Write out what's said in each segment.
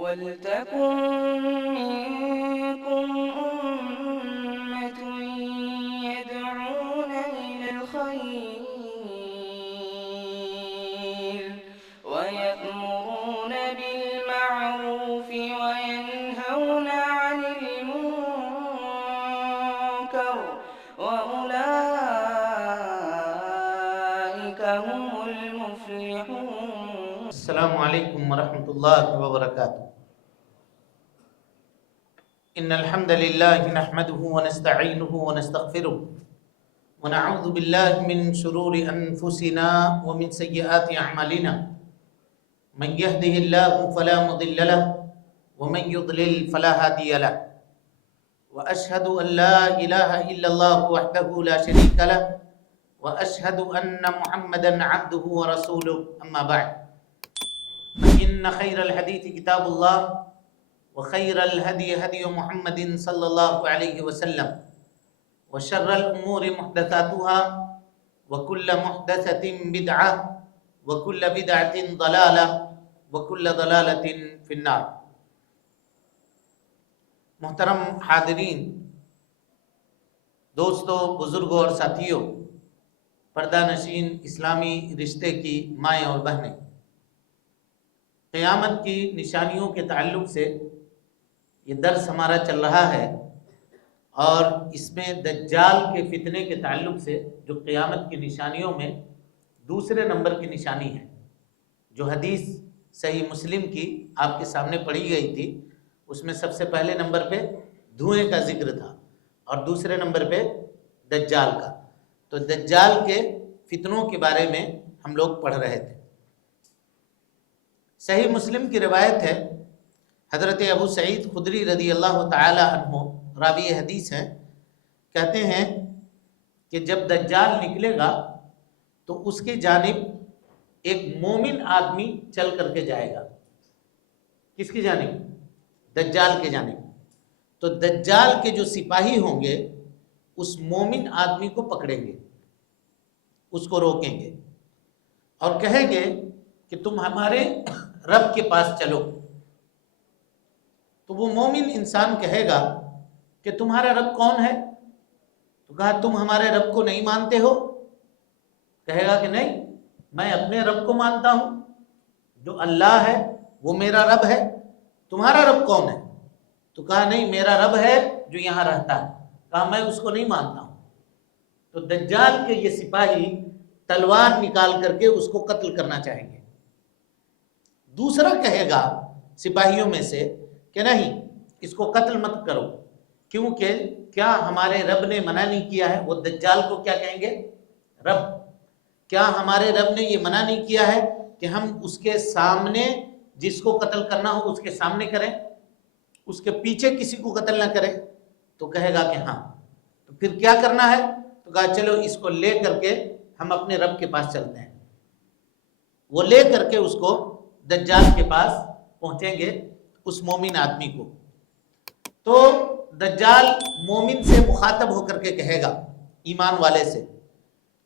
وَلْتَكُن مِّنكُمْ أُمَّةٌ يَدْعُونَ إِلَى الْخَيْرِ وَيَأْمُرُونَ بِالْمَعْرُوفِ وَيَنْهَوْنَ عَنِ الْمُنكَرِ وَأُولَٰئِكَ هُمُ الْمُفْلِحُونَ. السلام علیکم ورحمۃ اللہ وبرکاتہ. ان الحمد للہ نحمده ونستعینه ونستغفره ونعوذ باللہ من شرور انفسنا ومن سیئات اعمالنا. من يهده الله فلا مضل له ومن يضلل فلا هادي له. واشهد ان لا اله الا الله وحده لا شريك له واشهد ان محمدا عبده ورسوله. اما بعد فإن خير الحديث كتاب الله وخير الهدي هدي محمد صلى الله عليه وسلم وشر الأمور محدثاتها وكل محدثة بدعة وكل بدعة ضلالة وكل ضلالة في النار. محترم حاضرین، دوستوں، بزرگوں اور ساتھیوں، پردہ نشین اسلامی رشتے کی مائیں اور بہنیں، قیامت کی نشانیوں کے تعلق سے یہ درس ہمارا چل رہا ہے، اور اس میں دجال کے فتنے کے تعلق سے جو قیامت کی نشانیوں میں دوسرے نمبر کی نشانی ہے، جو حدیث صحیح مسلم کی آپ کے سامنے پڑھی گئی تھی، اس میں سب سے پہلے نمبر پہ دھوئیں کا ذکر تھا اور دوسرے نمبر پہ دجال کا. تو دجال کے فتنوں کے بارے میں ہم لوگ پڑھ رہے تھے. صحیح مسلم کی روایت ہے، حضرت ابو سعید خدری رضی اللہ تعالی عنہ راوی حدیث ہیں، کہتے ہیں کہ جب دجال نکلے گا تو اس کی جانب ایک مومن آدمی چل کر کے جائے گا. کس کی جانب؟ دجال کے جانب. تو دجال کے جو سپاہی ہوں گے اس مومن آدمی کو پکڑیں گے، اس کو روکیں گے اور کہیں گے کہ تم ہمارے رب کے پاس چلو. تو وہ مومن انسان کہے گا کہ تمہارا رب کون ہے؟ تو کہا تم ہمارے رب کو نہیں مانتے ہو؟ کہے گا کہ نہیں، میں اپنے رب کو مانتا ہوں، جو اللہ ہے وہ میرا رب ہے. تمہارا رب کون ہے؟ تو کہا نہیں، میرا رب ہے جو یہاں رہتا ہے. کہا میں اس کو نہیں مانتا ہوں. تو دجال کے یہ سپاہی تلوار نکال کر کے اس کو قتل کرنا چاہیں گے. دوسرا کہے گا سپاہیوں میں سے کہ نہیں، اس کو قتل مت کرو، کیونکہ کیا ہمارے رب نے منع نہیں کیا ہے؟ وہ دجال کو کیا کہیں گے؟ رب. کیا ہمارے رب نے یہ منع نہیں کیا ہے کہ ہم اس کے سامنے جس کو قتل کرنا ہو اس کے سامنے کریں، اس کے پیچھے کسی کو قتل نہ کریں؟ تو کہے گا کہ ہاں. تو پھر کیا کرنا ہے؟ تو کہا چلو اس کو لے کر کے ہم اپنے رب کے پاس چلتے ہیں. وہ لے کر کے اس کو دجال کے پاس پہنچیں گے، اس مومن آدمی کو. تو دجال مومن سے مخاطب ہو کر کے کہے گا، ایمان والے سے،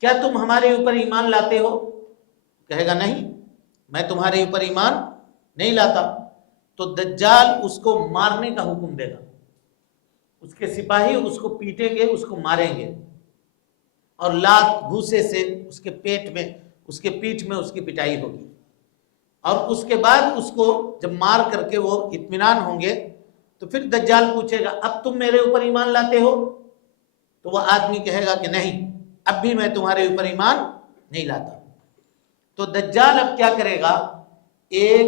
کیا تم ہمارے اوپر ایمان لاتے ہو؟ کہے گا نہیں، میں تمہارے اوپر ایمان نہیں لاتا. تو دجال اس کو مارنے کا حکم دے گا. اس کے سپاہی اس کو پیٹیں گے، اس کو ماریں گے، اور لات گھوسے سے اس کے پیٹھ میں اس کی پٹائی ہوگی. اور اس کے بعد اس کو جب مار کر کے وہ اطمینان ہوں گے تو پھر دجال پوچھے گا اب تم میرے اوپر ایمان لاتے ہو؟ تو وہ آدمی کہے گا کہ نہیں، اب بھی میں تمہارے اوپر ایمان نہیں لاتا. تو دجال اب کیا کرے گا؟ ایک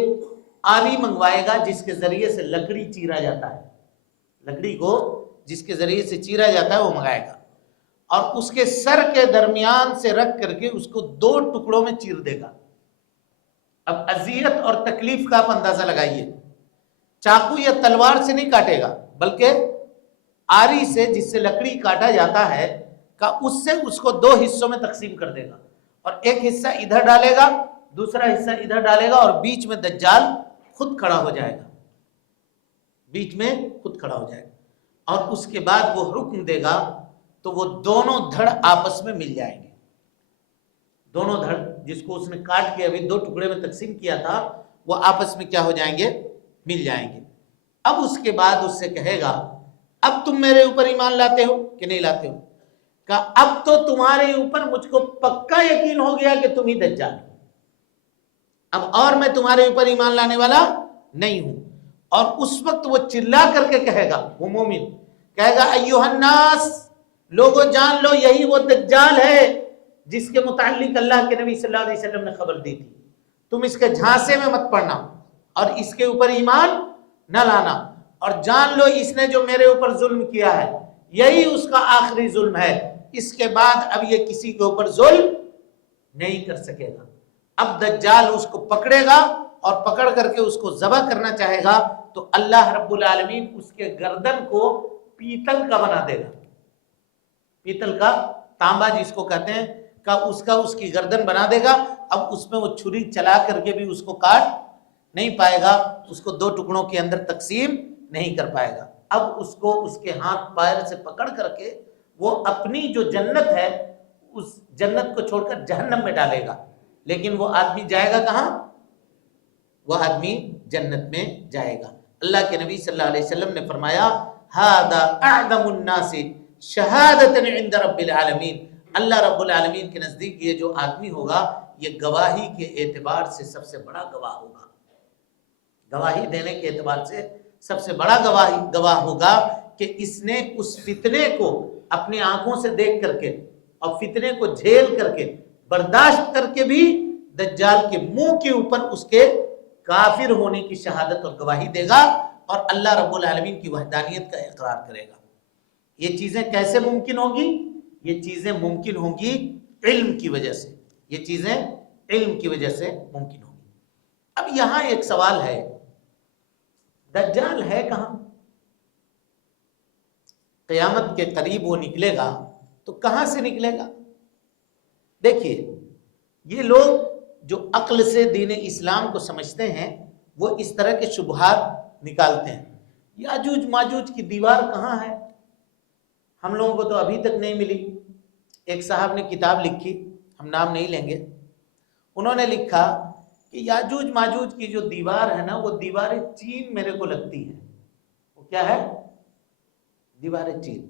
آری منگوائے گا جس کے ذریعے سے لکڑی چیرا جاتا ہے. لکڑی کو جس کے ذریعے سے چیرا جاتا ہے وہ منگائے گا، اور اس کے سر کے درمیان سے رکھ کر کے اس کو 2 ٹکڑوں میں چیر دے گا. اب اذیت اور تکلیف کا آپ اندازہ لگائیے. چاقو یا تلوار سے نہیں کاٹے گا، بلکہ آری سے، جس سے لکڑی کاٹا جاتا ہے، اس سے اس کو 2 حصوں میں تقسیم کر دے گا، اور ایک حصہ ادھر ڈالے گا، دوسرا حصہ ادھر ڈالے گا، اور بیچ میں دجال خود کھڑا ہو جائے گا. اور اس کے بعد وہ حکم دے گا تو وہ دونوں دھڑ آپس میں مل جائیں گے. دونوں دھڑ جس کو اس نے کاٹ کے ابھی 2 ٹکڑے میں تقسیم کیا تھا وہ آپس میں کیا ہو جائیں گے؟ مل جائیں گے۔ اب اس کے بعد اس سے کہے گا اب تم میرے اوپر ایمان لاتے ہو کہ نہیں لاتے ہو؟ کہا اب تو تمہارے اوپر مجھ کو پکا یقین ہو گیا کہ تم ہی دجال ہو، اب اور میں تمہارے اوپر ایمان لانے والا نہیں ہوں۔ اور اس وقت وہ چلا کر کے کہے گا، وہ مومن کہے گا ایھا الناس، لوگوں جان لو یہی وہ دجال ہے جس کے متعلق اللہ کے نبی صلی اللہ علیہ وسلم نے خبر دی تھی، تم اس کے جھانسے میں مت پڑنا اور اس کے اوپر ایمان نہ لانا، اور جان لو اس نے جو میرے اوپر ظلم کیا ہے یہی اس کا آخری ظلم ہے، اس کے بعد اب یہ کسی کے اوپر ظلم نہیں کر سکے گا۔ اب دجال اس کو پکڑے گا اور پکڑ کر کے اس کو ذبح کرنا چاہے گا تو اللہ رب العالمین اس کے گردن کو پیتل کا بنا دے گا، پیتل کا، تانبا جس کو کہتے ہیں، اس کی گردن بنا دے گا۔ اب اس میں وہ چھری چلا کر کے بھی اس کو کاٹ نہیں پائے گا، اس کو دو ٹکڑوں کے اندر تقسیم نہیں کر پائے گا۔ اب اس کو اس کے ہاتھ پیر سے پکڑ کر کے وہ اپنی جو جنت ہے اس جنت کو چھوڑ کر جہنم میں ڈالے گا، لیکن وہ آدمی جائے گا کہاں؟ وہ آدمی جنت میں جائے گا۔ اللہ کے نبی صلی اللہ علیہ وسلم نے فرمایا ھذا اعظم الناس شہادۃ عند رب العالمین، اللہ رب العالمین کے نزدیک یہ جو آدمی ہوگا یہ گواہی کے اعتبار سے سب سے بڑا گواہ ہوگا، گواہی دینے کے اعتبار سے سب سے بڑا گواہ ہوگا کہ اس نے اس فتنے کو اپنی آنکھوں سے دیکھ کر کے اور فتنے کو جھیل کر کے برداشت کر کے بھی دجال کے منہ کے اوپر اس کے کافر ہونے کی شہادت اور گواہی دے گا اور اللہ رب العالمین کی وحدانیت کا اقرار کرے گا۔ یہ چیزیں کیسے ممکن ہوگی؟ یہ چیزیں ممکن ہوں گی علم کی وجہ سے، یہ چیزیں علم کی وجہ سے ممکن ہوں گی۔ اب یہاں ایک سوال ہے، دجال ہے کہاں؟ قیامت کے قریب وہ نکلے گا تو کہاں سے نکلے گا؟ دیکھیے یہ لوگ جو عقل سے دین اسلام کو سمجھتے ہیں وہ اس طرح کے شبہات نکالتے ہیں۔ یاجوج ماجوج کی دیوار کہاں ہے؟ ہم لوگوں کو تو ابھی تک نہیں ملی۔ ایک صاحب نے کتاب لکھی، ہم نام نہیں لیں گے، انہوں نے لکھا کہ یاجوج ماجوج کی جو دیوار ہے نا وہ دیوار چین میرے کو لگتی ہے۔ وہ کیا ہے؟ دیوار چین۔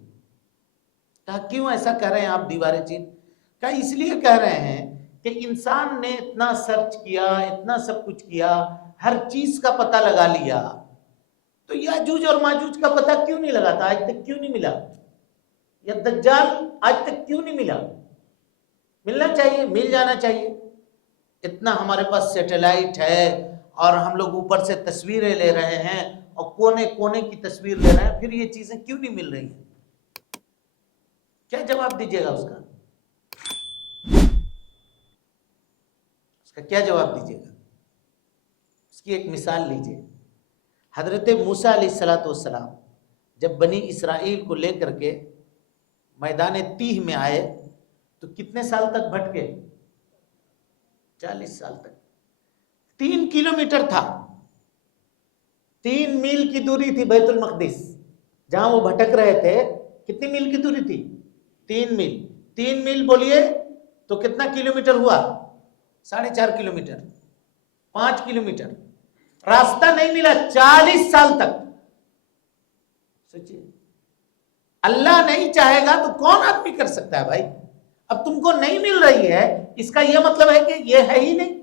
کہا کیوں ایسا کہہ رہے ہیں آپ دیوار چین؟ کہا اس لیے کہہ رہے ہیں کہ انسان نے اتنا سرچ کیا، اتنا سب کچھ کیا، ہر چیز کا پتہ لگا لیا، تو یاجوج اور ماجوج کا پتہ کیوں نہیں لگا تھا؟ آج تک کیوں نہیں ملا؟ یا دجال آج تک کیوں نہیں ملا؟ ملنا چاہیے، مل جانا چاہیے۔ اتنا ہمارے پاس سیٹلائٹ ہے اور ہم لوگ اوپر سے تصویریں لے رہے ہیں اور کونے کونے کی تصویر لے رہے ہیں، پھر یہ چیزیں کیوں نہیں مل رہی ہیں؟ کیا جواب دیجیے گا اس کا؟ اس کا کیا جواب دیجیے گا؟ اس کی ایک مثال لیجیے۔ حضرت موسیٰ علیہ السلام جب بنی اسرائیل کو لے کر کے میدان تیہ میں آئے تو کتنے سال تک بھٹکے؟ 40 سال تک۔ 3 کلومیٹر تھا، 3 میل کی دوری تھی بیت المقدس جہاں وہ بھٹک رہے تھے۔ کتنی میل کی دوری تھی؟ 3 میل۔ 3 میل بولیے تو کتنا کلومیٹر ہوا؟ 4.5 کلومیٹر، 5 کلومیٹر۔ راستہ نہیں ملا 40 سال تک۔ سوچئے، اللہ نہیں چاہے گا تو کون آدمی کر سکتا ہے بھائی؟ اب تم کو نہیں مل رہی ہے، اس کا یہ مطلب ہے کہ یہ ہے ہی نہیں۔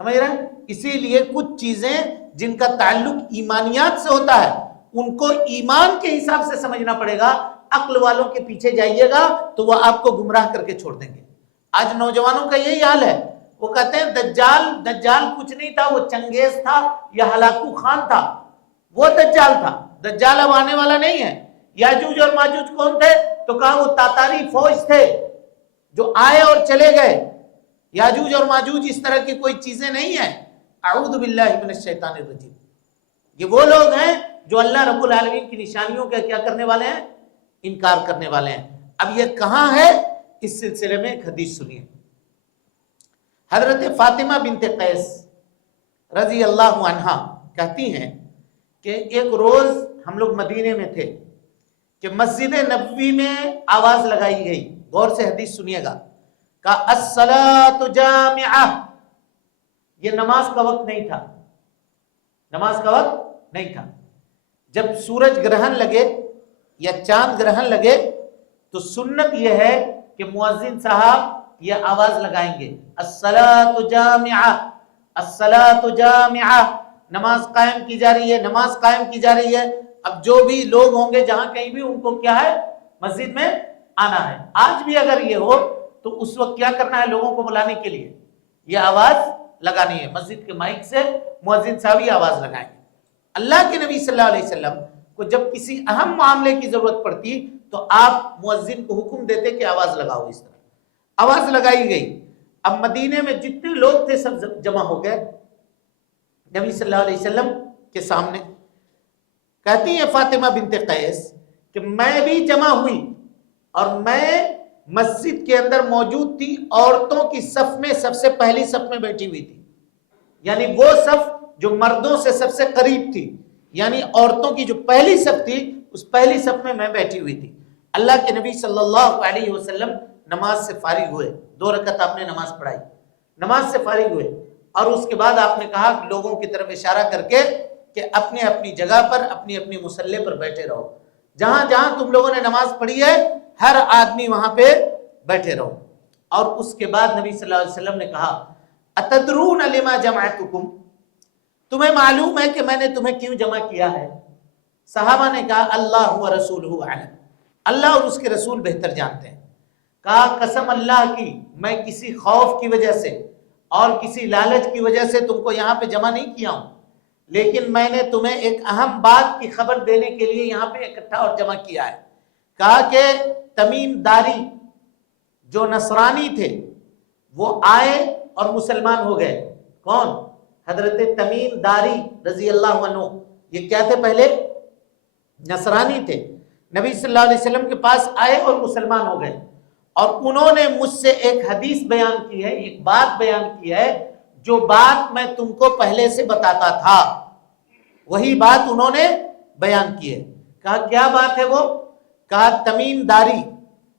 سمجھ رہے ہیں؟ اسی لیے کچھ چیزیں جن کا تعلق ایمانیات سے ہوتا ہے ان کو ایمان کے حساب سے سمجھنا پڑے گا۔ عقل والوں کے پیچھے جائیے گا تو وہ آپ کو گمراہ کر کے چھوڑ دیں گے۔ آج نوجوانوں کا یہی حال ہے، وہ کہتے ہیں دجال کچھ نہیں تھا، وہ چنگیز تھا یا ہلاکو خان تھا، وہ دجال تھا۔ دجال اب آنے والا نہیں ہے۔ یاجوج اور ماجوج کون تھے؟ تو کہا وہ تاتاری فوج تھے جو آئے اور چلے گئے۔ یاجوج اور ماجوج اس طرح کی کوئی چیزیں نہیں ہیں۔ اعوذ باللہ من الشیطان الرجیم۔ یہ وہ لوگ ہیں جو اللہ رب العالمین کی نشانیوں کا کیا کرنے والے ہیں؟ انکار کرنے والے ہیں۔ اب یہ کہاں ہے؟ اس سلسلے میں ایک حدیث سنیے۔ حضرت فاطمہ بنت قیس رضی اللہ عنہا کہتی ہیں کہ ایک روز ہم لوگ مدینے میں تھے کہ مسجد نبوی میں آواز لگائی گئی، غور سے حدیث سنیے گا، کہا الصلاۃ جامعہ، یہ نماز کا وقت نہیں تھا، نماز کا وقت نہیں تھا. جب سورج گرہن لگے یا چاند گرہن لگے تو سنت یہ ہے کہ مؤذن صاحب یہ آواز لگائیں گے، الصلاۃ جامعہ، الصلاۃ جامعہ، نماز قائم کی جا رہی ہے، نماز قائم کی جا رہی ہے. اب جو بھی لوگ ہوں گے جہاں کہیں بھی ان کو کیا ہے، مسجد میں آنا ہے. آج بھی اگر یہ ہو تو اس وقت کیا کرنا ہے، لوگوں کو بلانے کے لیے یہ آواز لگانی ہے. مسجد کے مائک سے مؤذن صاحب یہ آواز لگائیں گے. اللہ کے نبی صلی اللہ علیہ وسلم کو جب کسی اہم معاملے کی ضرورت پڑتی تو آپ مؤذن کو حکم دیتے کہ آواز لگاؤ. اس طرح آواز لگائی گئی. اب مدینے میں جتنے لوگ تھے سب جمع ہو گئے نبی صلی اللہ علیہ وسلم کے سامنے. کہتی ہیں فاطمہ بنت قیس کہ میں بھی جمع ہوئی اور میں مسجد کے اندر موجود تھی، عورتوں کی صف میں سب سے پہلی صف میں بیٹھی ہوئی تھی. یعنی وہ صف جو مردوں سے سب سے قریب تھی، یعنی عورتوں کی جو پہلی صف تھی اس پہلی صف میں بیٹھی ہوئی تھی. اللہ کے نبی صلی اللہ علیہ وسلم نماز سے فارغ ہوئے. 2 رکعت آپ نے نماز پڑھائی، نماز سے فارغ ہوئے اور اس کے بعد آپ نے کہا لوگوں کی طرف اشارہ کر کے کہ اپنے اپنی جگہ پر اپنی اپنی مصلی پر بیٹھے رہو. جہاں جہاں تم لوگوں نے نماز پڑھی ہے ہر آدمی وہاں پہ بیٹھے رہو. اور اس کے بعد نبی صلی اللہ علیہ وسلم نے کہا اتدرون لما جمعتکم، تمہیں معلوم ہے کہ میں نے تمہیں کیوں جمع کیا ہے؟ صحابہ نے کہا اللہ و رسولہ اعلم، اللہ اور اس کے رسول بہتر جانتے ہیں. کہا قسم اللہ کی میں کسی خوف کی وجہ سے اور کسی لالچ کی وجہ سے تم کو یہاں پہ جمع نہیں کیا ہوں، لیکن میں نے تمہیں ایک اہم بات کی خبر دینے کے لیے یہاں پہ اکٹھا اور جمع کیا ہے. کہا کہ تمیم داری جو نصرانی تھے وہ آئے اور مسلمان ہو گئے. کون؟ حضرت تمیم داری رضی اللہ عنہ. یہ کیا تھے؟ پہلے نصرانی تھے. نبی صلی اللہ علیہ وسلم کے پاس آئے اور مسلمان ہو گئے اور انہوں نے مجھ سے ایک حدیث بیان کی ہے، ایک بات بیان کی ہے جو بات میں تم کو پہلے سے بتاتا تھا، وہی بات انہوں نے بیان کی ہے. کہا کیا بات ہے وہ؟ کہا تمیم داری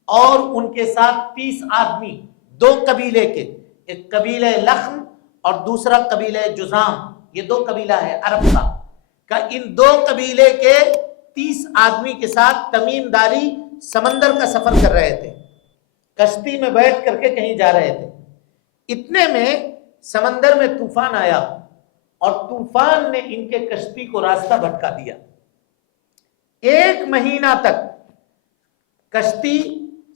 اور ان کے ساتھ 30 آدمی 2 قبیلے کے، ایک قبیلہ لخم اور دوسرا قبیلہ جذام، یہ 2 قبیلہ ہے عرب کا. کہ ان 2 قبیلے کے 30 آدمی کے ساتھ تمیم داری سمندر کا سفر کر رہے تھے، کشتی میں بیٹھ کر کے کہیں جا رہے تھے. اتنے میں سمندر میں طوفان آیا اور طوفان نے ان کے کشتی کو راستہ بھٹکا دیا. 1 مہینہ تک کشتی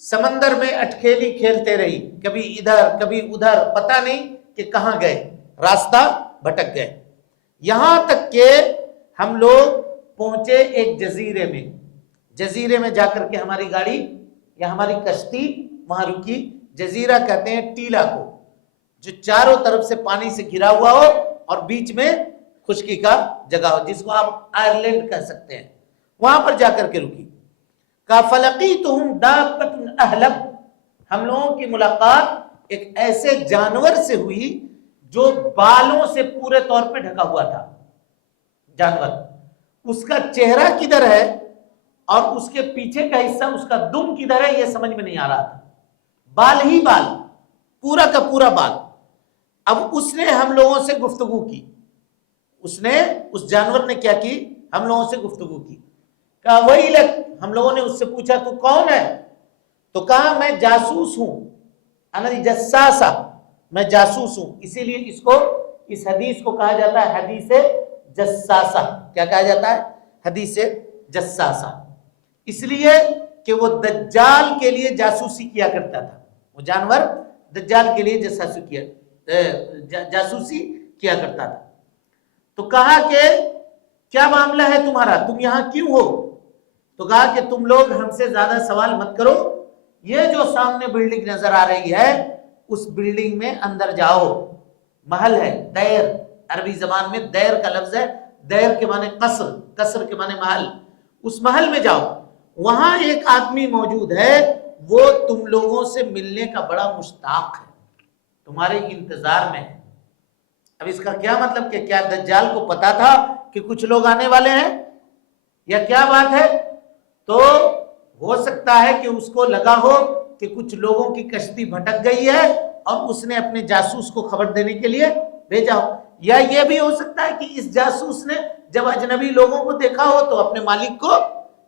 سمندر میں اٹکھیلی کھیلتے رہی، کبھی ادھر کبھی ادھر، پتہ نہیں کہ کہاں گئے، راستہ بھٹک گئے. یہاں تک کہ ہم لوگ پہنچے ایک جزیرے میں. جزیرے میں جا کر کے ہماری گاڑی یا ہماری کشتی وہاں رکی. جزیرہ کہتے ہیں ٹیلا کو جو چاروں طرف سے پانی سے گھرا ہوا ہو اور بیچ میں خشکی کا جگہ ہو، جس کو آپ آئرلینڈ کہہ سکتے ہیں. وہاں پر جا کر کے رکی. کا فلقیتہم دابۃ اہلب، ہم لوگوں کی ملاقات ایک ایسے جانور سے ہوئی جو بالوں سے پورے طور پہ ڈھکا ہوا تھا. جانور، اس کا چہرہ کدھر ہے اور اس کے پیچھے کا حصہ، اس کا دم کدھر ہے، یہ سمجھ میں نہیں آ رہا تھا. بال ہی بال، پورا کا پورا بال. اب اس نے ہم لوگوں سے گفتگو کی. اس جانور نے کیا کی؟ ہم لوگوں سے گفتگو کی. کہا وہی لگ، ہم لوگوں نے اس سے پوچھا تو کون ہے؟ تو کہا میں جاسوس ہوں، انا جساسہ، میں جاسوس ہوں. اسی لیے اس حدیث کو کہا جاتا ہے حدیث جساسہ. کیا کہا جاتا ہے؟ حدیث جساسہ. اس لیے کہ وہ دجال کے لیے جاسوسی کیا کرتا تھا. وہ جانور دجال کے لیے جاسوسی کیا کرتا تھا. تو کہا کہ کیا معاملہ ہے تمہارا، تم یہاں کیوں ہو؟ تو کہا کہ تم لوگ ہم سے زیادہ سوال مت کرو، یہ جو سامنے بلڈنگ نظر آ رہی ہے اس بلڈنگ میں اندر جاؤ. محل ہے، دیر، عربی زبان میں دیر کا لفظ ہے. دیر کے معنی قصر، قصر کے معنی محل. اس محل میں جاؤ، وہاں ایک آدمی موجود ہے، وہ تم لوگوں سے ملنے کا بڑا مشتاق ہے، تمہارے انتظار میں ہے. اب اس کا کیا مطلب کہ کیا دجال کو پتا تھا کہ کچھ لوگ آنے والے ہیں یا کیا بات ہے؟ تو ہو سکتا ہے کہ اس کو لگا ہو کہ کچھ لوگوں کی کشتی بھٹک گئی ہے اور اس نے اپنے جاسوس کو خبر دینے کے لیے بھیجا ہو. یا یہ بھی ہو سکتا ہے کہ اس جاسوس نے جب اجنبی لوگوں کو دیکھا ہو تو اپنے مالک کو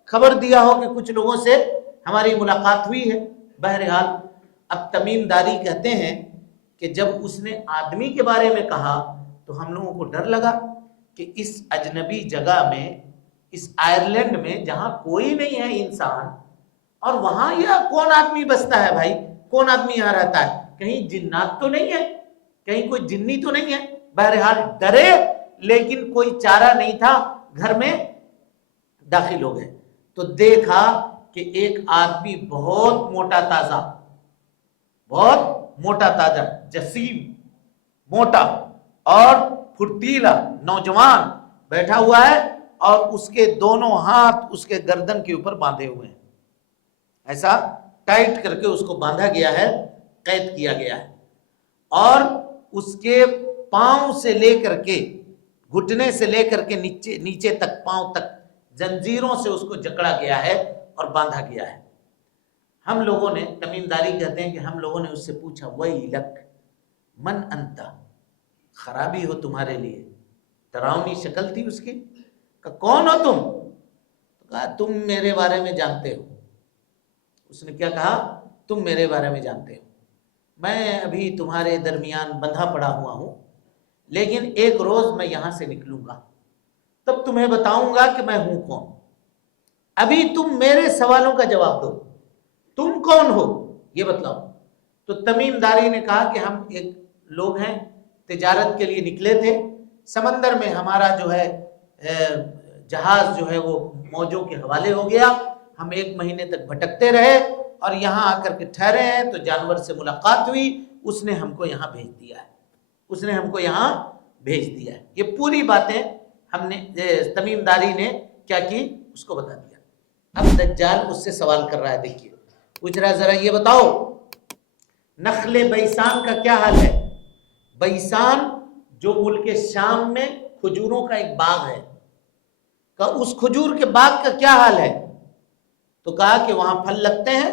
خبر دیا ہو کہ کچھ لوگوں سے ہماری ملاقات ہوئی ہے۔ بہرحال اب تمیم داری کہتے ہیں کہ جب اس نے آدمی کے بارے میں کہا تو ہم لوگوں کو ڈر لگا کہ اس اجنبی جگہ میں، اس آئرلینڈ میں جہاں کوئی نہیں ہے انسان، اور وہاں یہ کون آدمی بستا ہے بھائی، کون آدمی یہاں رہتا ہے، کہیں جنات تو نہیں ہے، کہیں کوئی جنی تو نہیں ہے۔ بہرحال ڈرے لیکن کوئی چارہ نہیں تھا، گھر میں داخل ہو گئے تو دیکھا کہ ایک آدمی بہت موٹا تازہ، بہت موٹا تازہ، جسیم، موٹا اور پھرتیلا نوجوان بیٹھا ہوا ہے، اور اس کے دونوں ہاتھ اس کے گردن کے اوپر باندھے ہوئے ہیں، ایسا ٹائٹ کر کے اس کو باندھا گیا ہے، قید کیا گیا ہے، اور اس کے پاؤں سے لے کر کے، گھٹنے سے لے کر کے نیچے تک، پاؤں تک زنجیروں سے اس کو جکڑا گیا ہے اور باندھا گیا ہے۔ ہم لوگوں نے، تمیم داری کہتے ہیں کہ ہم لوگوں نے اس سے پوچھا ویلک من انت، خرابی ہو تمہارے لیے، ڈراؤنی شکل تھی اس کی، کہ کون ہو تم؟ تو کہا تم میرے بارے میں جانتے ہو۔ اس نے کیا کہا؟ تم میرے بارے میں جانتے ہو، میں ابھی تمہارے درمیان بندھا پڑا ہوا ہوں، لیکن ایک روز میں یہاں سے نکلوں گا، تب تمہیں بتاؤں گا کہ میں ہوں کون۔ ابھی تم میرے سوالوں کا جواب دو، تم کون ہو یہ بتلاؤ۔ تو تمیم داری نے کہا کہ ہم ایک لوگ ہیں، تجارت کے لیے نکلے تھے، سمندر میں ہمارا جو ہے جہاز جو ہے وہ موجوں کے حوالے ہو گیا، ہم 1 مہینے تک بھٹکتے رہے اور یہاں آ کر کے ٹھہرے ہیں، تو جانور سے ملاقات ہوئی، اس نے ہم کو یہاں بھیج دیا ہے، اس نے ہم کو یہاں بھیج دیا ہے۔ یہ پوری باتیں ہم نے، تمیم داری نے کیا کی، اس کو بتا دیا۔ اب دجال اس سے سوال کر رہا ہے، دیکھیے پوچھ رہا ہے ذرا یہ بتاؤ نخل بیسان کا کیا حال ہے؟ بیسان جو ملک شام میں کھجوروں کا ایک باغ ہے، کہ اس کھجور کے باغ کا کیا حال ہے؟ تو کہا کہ وہاں پھل لگتے ہیں۔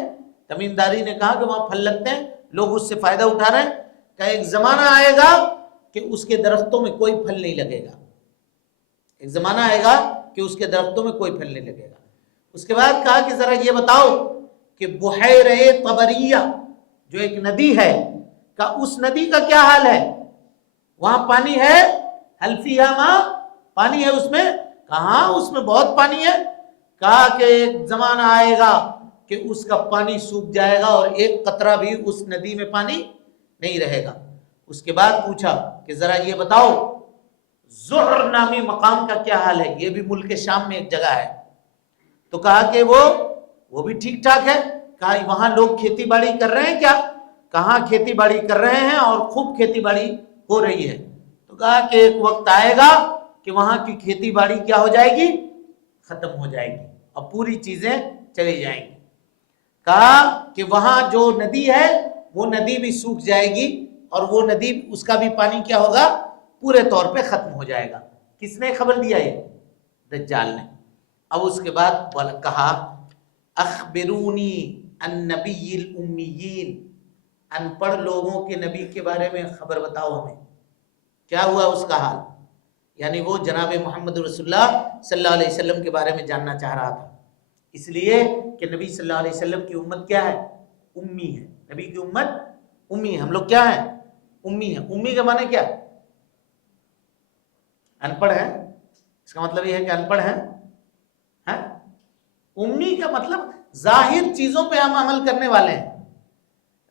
تمیم داری نے کہا کہ وہاں پھل لگتے ہیں، لوگ اس سے فائدہ اٹھا رہے ہیں، کہ ایک زمانہ آئے گا کہ اس کے درختوں میں کوئی پھل نہیں لگے گا، ایک زمانہ آئے گا کہ اس کے درختوں میں کوئی پھل نہیں لگے گا۔ اس کے بعد کہا کہ ذرا یہ بتاؤ کہ بحیرہ طبریہ جو ایک ندی ہے، کہ اس ندی کا کیا حال ہے؟ وہاں پانی ہے؟ حل فیہا ماء، پانی ہے اس میں؟ کہاں اس میں بہت پانی ہے۔ کہا کہ ایک زمانہ آئے گا کہ اس کا پانی سوکھ جائے گا اور ایک قطرہ بھی اس ندی میں پانی نہیں رہے گا۔ اس کے بعد پوچھا کہ ذرا یہ بتاؤ زہر نامی مقام کا کیا حال ہے؟ یہ بھی ملک شام میں ایک جگہ ہے۔ تو کہا کہ وہ بھی ٹھیک ٹھاک ہے۔ کہا وہاں لوگ کھیتی باڑی کر رہے ہیں کیا؟ کہاں کھیتی باڑی کر رہے ہیں اور خوب کھیتی باڑی ہو رہی ہے۔ تو کہا کہ ایک وقت آئے گا کہ وہاں کی کھیتی باڑی کیا ہو جائے گی؟ ختم ہو جائے گی اور پوری چیزیں چلی جائیں گی۔ کہا کہ وہاں جو ندی ہے وہ ندی بھی سوکھ جائے گی اور وہ ندی، اس کا بھی پانی کیا ہوگا؟ پورے طور پہ ختم ہو جائے گا۔ کس نے خبر دیا؟ یہ دجال نے۔ اب اس کے بعد کہا اخبرونی عن نبی الامیین، ان پڑھ لوگوں کے نبی کے بارے میں خبر بتاؤ ہمیں، کیا ہوا اس کا حال؟ یعنی وہ جناب محمد رسول اللہ صلی اللہ علیہ وسلم کے بارے میں جاننا چاہ رہا تھا، اس لیے کہ نبی صلی اللہ علیہ وسلم کی امت کیا ہے؟ امی ہے۔ نبی کی امت امی ہے، ہم لوگ کیا ہیں؟ امی ہیں۔ امی کا معنی کیا؟ ان پڑھ ہے، اس کا مطلب یہ ہے کہ ان پڑھ ہیں۔ امی کا مطلب ظاہر چیزوں پہ ہم عمل کرنے والے ہیں۔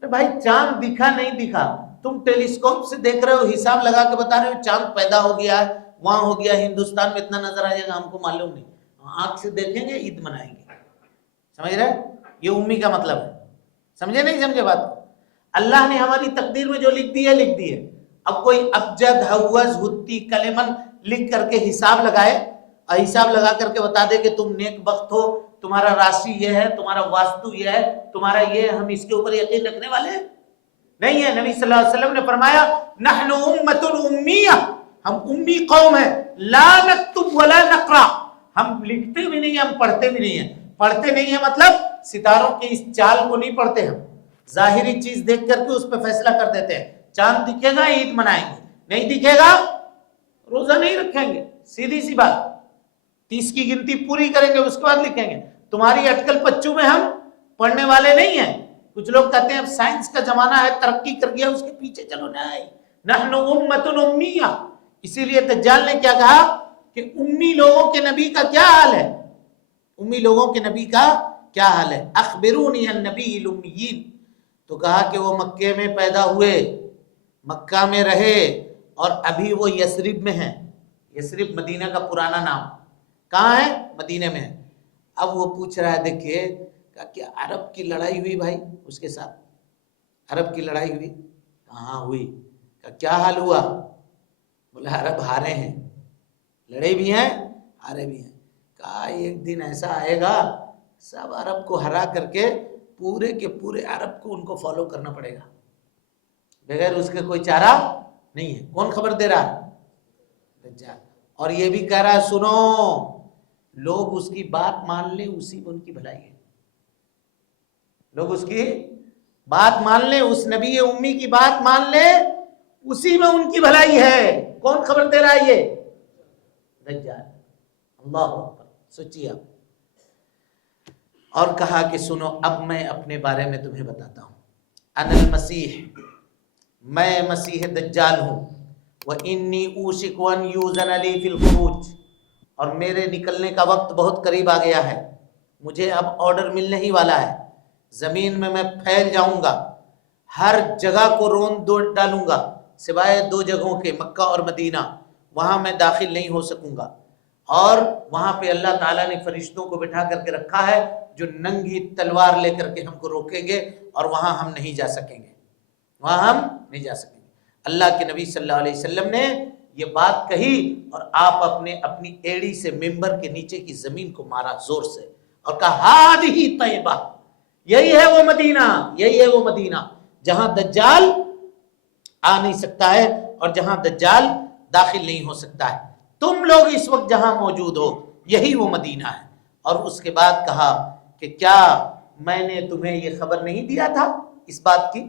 ارے بھائی چاند دکھا نہیں دکھا، تم ٹیلیسکوپ سے دیکھ رہے ہو، حساب لگا کے بتا رہے ہو چاند پیدا ہو گیا ہے، وہاں ہو گیا، ہندوستان میں اتنا نظر آ جائے گا، ہم کو معلوم نہیں، آنکھ سے دیکھیں گے، عید منائیں گے۔ سمجھ رہے؟ یہ امی کا مطلب ہے۔ سمجھے نہیں سمجھے بات کو؟ اللہ نے ہماری تقدیر میں جو لکھ دی ہے لکھ دی ہے۔ اب کوئی ابجد حوض ہتی کلمن لکھ کر کے حساب لگائے اور حساب لگا کر کے بتا دے کہ تم نیک بخت ہو، تمہارا راشی یہ ہے، تمہارا واسطو یہ ہے، تمہارا یہ، ہم اس کے اوپر یقین رکھنے والے ہیں؟ نہیں ہے۔ نبی صلی اللہ علیہ وسلم نے فرمایا نحن امت امیہ، ہم امی قوم ہیں، لا نکتب ولا نقرا، ہم لکھتے بھی نہیں ہیں، ہم پڑھتے بھی نہیں ہیں۔ پڑھتے نہیں ہیں مطلب ستاروں کی اس چال کو نہیں پڑھتے، ہم ظاہری چیز دیکھ کر کے اس پہ فیصلہ کر دیتے ہیں۔ چاند دکھے گا عید منائیں گے، نہیں دکھے گا روزہ نہیں رکھیں گے، سیدھی سی بات، 30 کی گنتی پوری کریں گے اس کے بعد لکھیں گے. تمہاری اٹکل پچو میں ہم پڑھنے والے نہیں ہیں. کچھ لوگ کہتے ہیں اب سائنس کا زمانہ ہے، ترقی کر گیا، اس کے پیچھے چلو. نہیں، نحن امۃ امیہ. اسی لیے دجال نے کیا کہا کہ امی لوگوں کے نبی کا کیا حال ہے، امی لوگوں کے نبی کا کیا حال ہے. اخبرونی عن نبی الامیین. تو کہا کہ وہ مکے میں پیدا ہوئے، مکہ میں رہے، اور ابھی وہ یثرب میں ہیں. یثرب مدینہ کا پرانا نام. کہاں ہے؟ مدینہ میں ہے. اب وہ پوچھ رہا ہے، دیکھیے کہ عرب کی لڑائی ہوئی بھائی اس کے ساتھ، عرب کی لڑائی ہوئی. کہاں ہوئی؟ کیا حال ہوا؟ بولا عرب ہارے ہیں، لڑے بھی ہیں ہارے بھی ہیں. کہا ایک دن ایسا آئے گا سب عرب کو ہرا کر کے پورے کے پورے عرب کو ان کو فالو کرنا پڑے گا، بغیر اس کے کوئی چارہ نہیں ہے. کون خبر دے رہا ہے؟ دجال. اور یہ بھی کہہ رہا ہے سنو، لوگ اس کی بات مان لیں اسی میں ان کی بھلائی ہے. لوگ اس کی بات مان لیں، اس نبی امی کی بات مان لیں، اسی میں ان کی بھلائی ہے. کون خبر دے رہا ہے؟ یہ دجال. اللہ اکبر. سوچیے آپ. اور کہا کہ سنو اب میں اپنے بارے میں تمہیں بتاتا ہوں. انا المسیح، میں مسیح دجال ہوں. وانی اوشک ان یوزن لی فی الخروج، اور میرے نکلنے کا وقت بہت قریب آ گیا ہے. مجھے اب آرڈر ملنے ہی والا ہے. زمین میں پھیل جاؤں گا، ہر جگہ کو روند ڈالوں گا سوائے 2 جگہوں کے، مکہ اور مدینہ. وہاں میں داخل نہیں ہو سکوں گا. اور وہاں پہ اللہ تعالیٰ نے فرشتوں کو بٹھا کر کے رکھا ہے جو ننگی تلوار لے کر کے ہم کو روکیں گے، اور وہاں ہم نہیں جا سکیں گے، وہاں ہم نہیں جا سکیں گے. اللہ کے نبی صلی اللہ علیہ وسلم نے یہ بات کہی اور آپ اپنی ایڑی سے ممبر کے نیچے کی زمین کو مارا زور سے اور کہا ہذہ طیبہ، یہی ہے وہ مدینہ، یہی ہے وہ مدینہ جہاں دجال آ نہیں سکتا ہے اور جہاں دجال داخل نہیں ہو سکتا ہے. تم لوگ اس وقت جہاں موجود ہو یہی وہ مدینہ ہے. اور اس کے بعد کہا کہ کیا میں نے تمہیں یہ خبر نہیں دیا تھا اس بات کی؟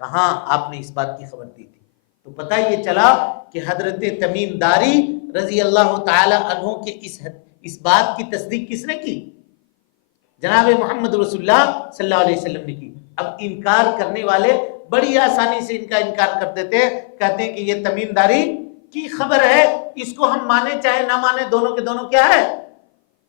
کہاں آپ نے اس بات کی خبر دی تھی. تو پتہ یہ چلا کہ حضرت تمیم داری رضی اللہ تعالی عنہ کے اس بات کی تصدیق کس نے کی؟ جناب محمد رسول اللہ صلی اللہ علیہ وسلم نے کی. اب انکار کرنے والے بڑی آسانی سے ان کا انکار کر دیتے ہیں، کہتے ہیں کہ یہ تمیم داری کی خبر ہے، اس کو ہم مانے چاہے نہ مانے، دونوں کے دونوں کیا ہے؟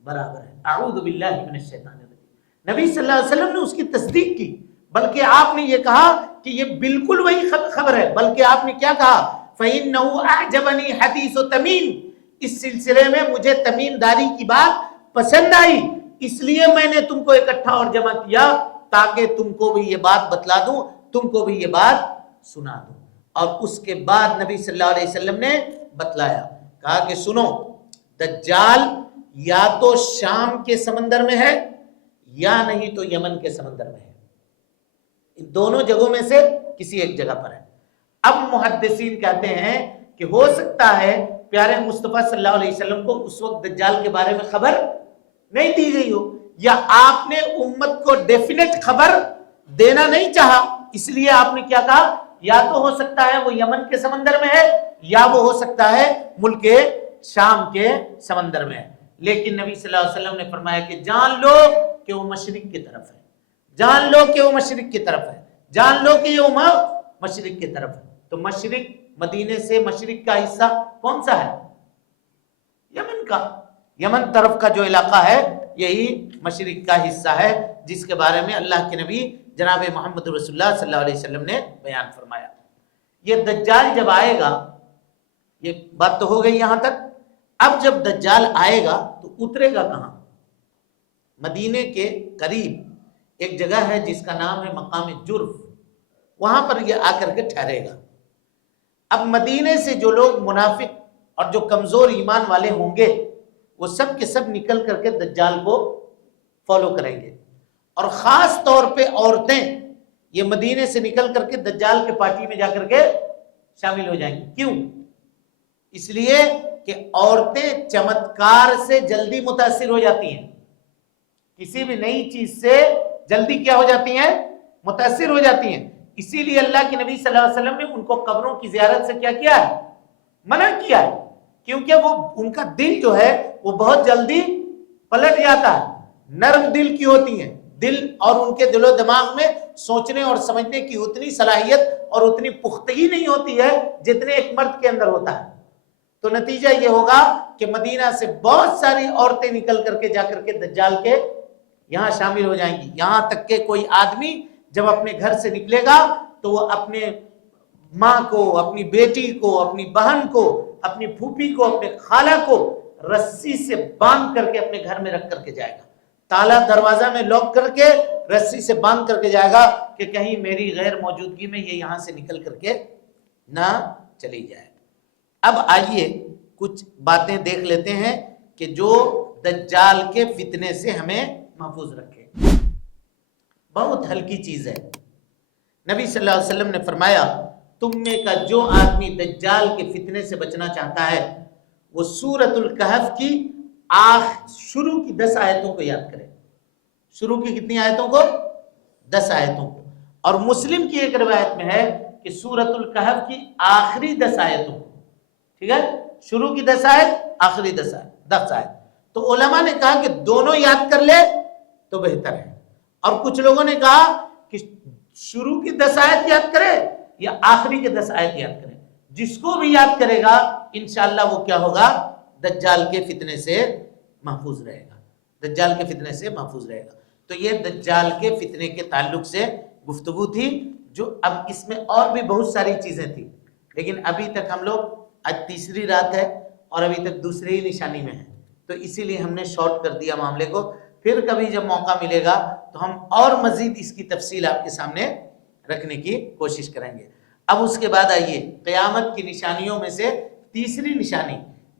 برابر ہے. اعوذ باللہ من الشیطان الرجیم. نبی صلی اللہ علیہ وسلم نے اس کی تصدیق کی، بلکہ آپ نے یہ کہا کہ یہ بالکل وہی خبر ہے. بلکہ آپ نے کیا کہا؟ فَإِنَّهُ أَعْجَبَنِي حَدِيثُ تَمِيم، اس سلسلے میں مجھے تمیم داری کی بات پسند آئی، اس لیے میں نے تم کو اکٹھا اور جمع کیا تاکہ تم کو بھی یہ بات بتلا دوں، تم کو بھی یہ بات سنا دوں. اور اس کے بعد نبی صلی اللہ علیہ وسلم نے بتلایا، کہا کہ سنو، دجال یا تو شام کے سمندر میں ہے یا نہیں تو یمن کے سمندر میں ہے. ان دونوں جگہوں میں سے کسی ایک جگہ پر ہے. اب محدثین کہتے ہیں کہ ہو سکتا ہے پیارے مصطفیٰ صلی اللہ علیہ وسلم کو اس وقت دجال کے بارے میں خبر نہیں دی گئی ہو، یا آپ نے امت کو ڈیفینیٹ خبر دینا نہیں چاہا، اس لیے آپ نے کیا کہا؟ یا تو ہو سکتا ہے وہ یمن کے سمندر میں ہے یا وہ ہو سکتا ہے ملک شام کے سمندر میں ہے. لیکن نبی صلی اللہ علیہ وسلم نے فرمایا کہ جان لو کہ وہ مشرق کی طرف ہے، جان لو کہ وہ مشرق کی طرف ہے، جان لو کہ یہ مشرق کی طرف ہے. تو مشرق، مدینے سے مشرق کا حصہ کون سا ہے؟ یمن کا. یمن طرف کا جو علاقہ ہے یہی مشرق کا حصہ ہے، جس کے بارے میں اللہ کے نبی جناب محمد رسول اللہ صلی اللہ علیہ وسلم نے بیان فرمایا. یہ دجال جب آئے گا، یہ بات تو ہو گئی یہاں تک. اب جب دجال آئے گا تو اترے گا کہاں؟ مدینے کے قریب ایک جگہ ہے جس کا نام ہے مقام جرف، وہاں پر یہ آ کر کے ٹھہرے گا. اب مدینے سے جو لوگ منافق اور جو کمزور ایمان والے ہوں گے وہ سب کے سب نکل کر کے دجال کو فالو کریں گے، اور خاص طور پہ عورتیں یہ مدینے سے نکل کر کے دجال کے پارٹی میں جا کر کے شامل ہو جائیں گی. کیوں؟ اس لیے کہ عورتیں چمتکار سے جلدی متاثر ہو جاتی ہیں، کسی بھی نئی چیز سے جلدی کیا ہو جاتی ہیں؟ متاثر ہو جاتی ہیں. اسی لیے اللہ کے نبی صلی اللہ علیہ وسلم نے ان کو قبروں کی زیارت سے کیا کیا ہے؟ منع کیا ہے. کیونکہ وہ ان کا دل جو ہے وہ بہت جلدی پلٹ جاتا ہے. نرم دل کی ہوتی ہیں, دل اور ان کے دل و دماغ میں سوچنے اور سمجھنے کی اتنی صلاحیت اور اتنی پختگی نہیں ہوتی ہے جتنے ایک مرد کے اندر ہوتا ہے. تو نتیجہ یہ ہوگا کہ مدینہ سے بہت ساری عورتیں نکل کر کے جا کر کے دجال کے یہاں شامل ہو جائیں گی. یہاں تک کہ کوئی آدمی جب اپنے گھر سے نکلے گا تو وہ اپنے ماں کو, اپنی بیٹی کو, اپنی بہن کو, اپنی پھوپھی کو, اپنے خالہ کو رسی سے باندھ کر کے اپنے گھر میں رکھ کر کے جائے گا. تالا دروازہ میں لاک کر کے رسی سے باندھ کر کے جائے گا کہ کہیں میری غیر موجودگی میں یہ یہاں سے نکل کر کے نہ چلی جائے. اب آئیے کچھ باتیں دیکھ لیتے ہیں کہ جو دجال کے فتنے سے ہمیں محفوظ رکھے. بہت ہلکی چیز ہے. نبی صلی اللہ علیہ وسلم نے فرمایا تم میں کا جو آدمی دجال کے فتنے سے بچنا چاہتا ہے وہ سورۃ الکہف کی شروع کی 10 آیتوں کو یاد کرے. شروع کی کتنی آیتوں کو؟ 10 آیتوں کو. اور مسلم کی ایک روایت میں ہے کہ سورۃ الکہف کی آخری 10 آیتوں کو. ٹھیک ہے, شروع کی 10 آیت, آخری 10 آیت. تو علماء نے کہا کہ دونوں یاد کر لے تو بہتر ہے. اور کچھ لوگوں نے کہا کہ شروع کی 10 آیت یاد کرے یا آخری کے 10 آیت یاد کرے. جس کو بھی یاد کرے گا انشاءاللہ وہ کیا ہوگا؟ دجال کے فتنے سے محفوظ رہے گا. دجال کے فتنے سے محفوظ رہے گا. تو یہ دجال کے فتنے کے تعلق سے گفتگو تھی. جو اب اس میں اور بھی بہت ساری چیزیں تھیں, لیکن ابھی تک ہم لوگ, آج تیسری رات ہے اور ابھی تک دوسری ہی نشانی میں ہیں, تو اسی لیے ہم نے شارٹ کر دیا معاملے کو. پھر کبھی جب موقع ملے گا تو ہم اور مزید اس کی تفصیل آپ کے سامنے رکھنے کی کوشش کریں گے. اب اس کے بعد آئیے قیامت کی نشانیوں میں سے تیسری نشانی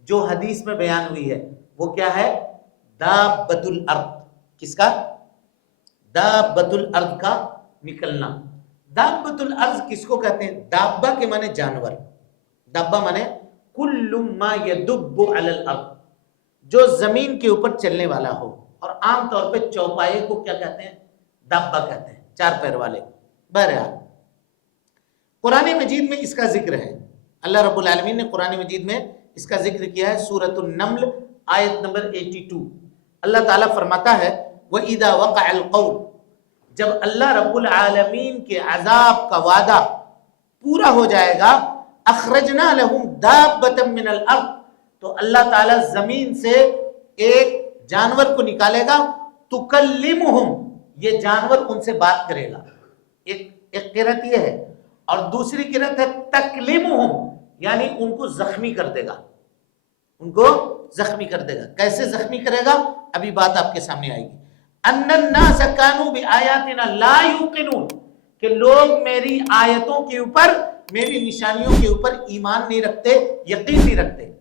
جو حدیث میں بیان ہوئی ہے وہ کیا ہے؟ دابۃ الارض. کس کا؟ دابۃ الارض کا نکلنا. دابۃ الارض کس کو کہتے ہیں؟ دابہ کے معنی جانور, دابہ معنی کل ما یدب علی الارض, جو زمین کے اوپر چلنے والا ہو. اور عام طور پہ چوپائے کو کیا کہتے ہیں؟ دابہ کہتے ہیں, 4 پیر والے. بہرحال قرآن مجید میں اس کا ذکر ہے. اللہ رب العالمین نے قرآن مجید میں اس کا ذکر کیا ہے. سورۃ النمل آیت نمبر 82. اللہ تعالیٰ فرماتا ہے وَإِذَا وَقَعَ الْقَوْلُ, جب اللہ رب العالمین کے عذاب کا وعدہ پورا ہو جائے گا, اخرجنا لہم دابۃ من الارض, تو اللہ تعالیٰ زمین سے ایک جانور کو نکالے گا. تکلمہم, یہ جانور ان سے بات کرے گا. ایک قرأت یہ ہے, اور دوسری قرأت ہے تکلمہم, یعنی ان کو زخمی کر دے گا. ان کو زخمی کر دے گا. کیسے زخمی کرے گا؟ ابھی بات آپ کے سامنے آئے گی. ان الناس كانوا بآیاتنا لا یوقنون, کہ لوگ میری آیتوں کے اوپر, میری نشانیوں کے اوپر ایمان نہیں رکھتے, یقین نہیں رکھتے.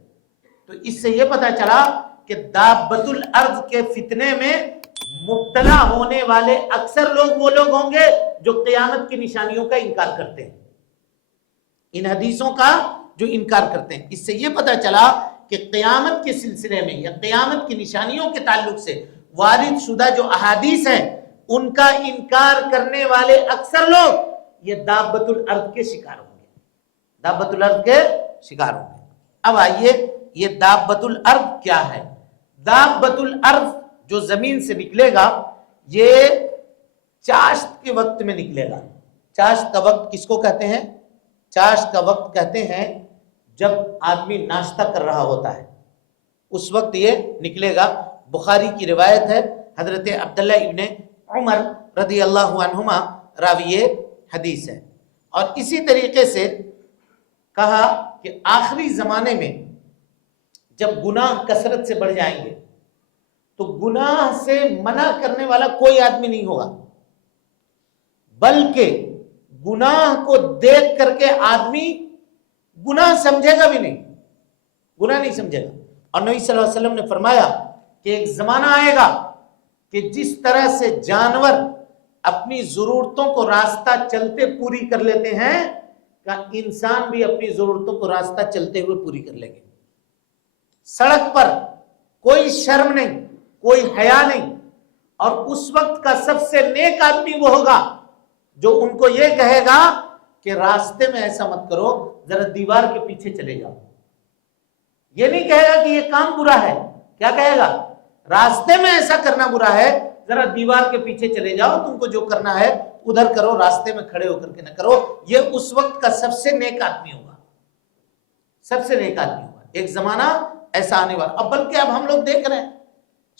تو اس سے یہ پتا چلا کہ دابۃ الارض کے فتنے میں مبتلا ہونے والے اکثر لوگ وہ لوگ ہوں گے جو قیامت کی نشانیوں کا انکار کرتے ہیں, ان حدیثوں کا جو انکار کرتے ہیں. اس سے یہ پتا چلا کہ قیامت کے سلسلے میں یا قیامت کی نشانیوں کے تعلق سے وارد شدہ جو احادیث ہیں ان کا انکار کرنے والے اکثر لوگ یہ دابۃ الارض کے شکار ہوں گے, دابۃ الارض کے شکار ہوں گے. اب آئیے یہ دابۃ الارض کیا ہے؟ دابۃ الارض جو زمین سے نکلے گا یہ چاشت کے وقت میں نکلے گا. چاشت کا وقت کس کو کہتے ہیں؟ چاشت کا وقت کہتے ہیں جب آدمی ناشتہ کر رہا ہوتا ہے, اس وقت یہ نکلے گا. بخاری کی روایت ہے, حضرت عبداللہ ابن عمر رضی اللہ عنہما راوی حدیث ہے. اور اسی طریقے سے کہا کہ آخری زمانے میں جب گناہ کثرت سے بڑھ جائیں گے تو گناہ سے منع کرنے والا کوئی آدمی نہیں ہوگا, بلکہ گناہ کو دیکھ کر کے آدمی گناہ سمجھے گا بھی نہیں, گناہ نہیں سمجھے گا. اور نبی صلی اللہ علیہ وسلم نے فرمایا کہ ایک زمانہ آئے گا کہ جس طرح سے جانور اپنی ضرورتوں کو راستہ چلتے پوری کر لیتے ہیں, کہ انسان بھی اپنی ضرورتوں کو راستہ چلتے ہوئے پوری کر لیں گے. سڑک پر کوئی شرم نہیں, کوئی حیا نہیں. اور اس وقت کا سب سے نیک آدمی وہ ہوگا جو ان کو یہ کہے گا کہ راستے میں ایسا مت کرو, ذرا دیوار کے پیچھے چلے جاؤ, یہ نہیں کہے گا کہ یہ کام برا ہے، کیا کہے گا؟ راستے میں ایسا کرنا برا ہے، ذرا دیوار کے پیچھے چلے جاؤ، تم کو جو کرنا ہے ادھر کرو، راستے میں کھڑے ہو کر کے نہ کرو۔ یہ اس وقت کا سب سے نیک آدمی ہوگا، سب سے نیک آدمی ہوگا۔ ایک زمانہ ایسا آنے والا، اب بلکہ اب ہم لوگ دیکھ رہے ہیں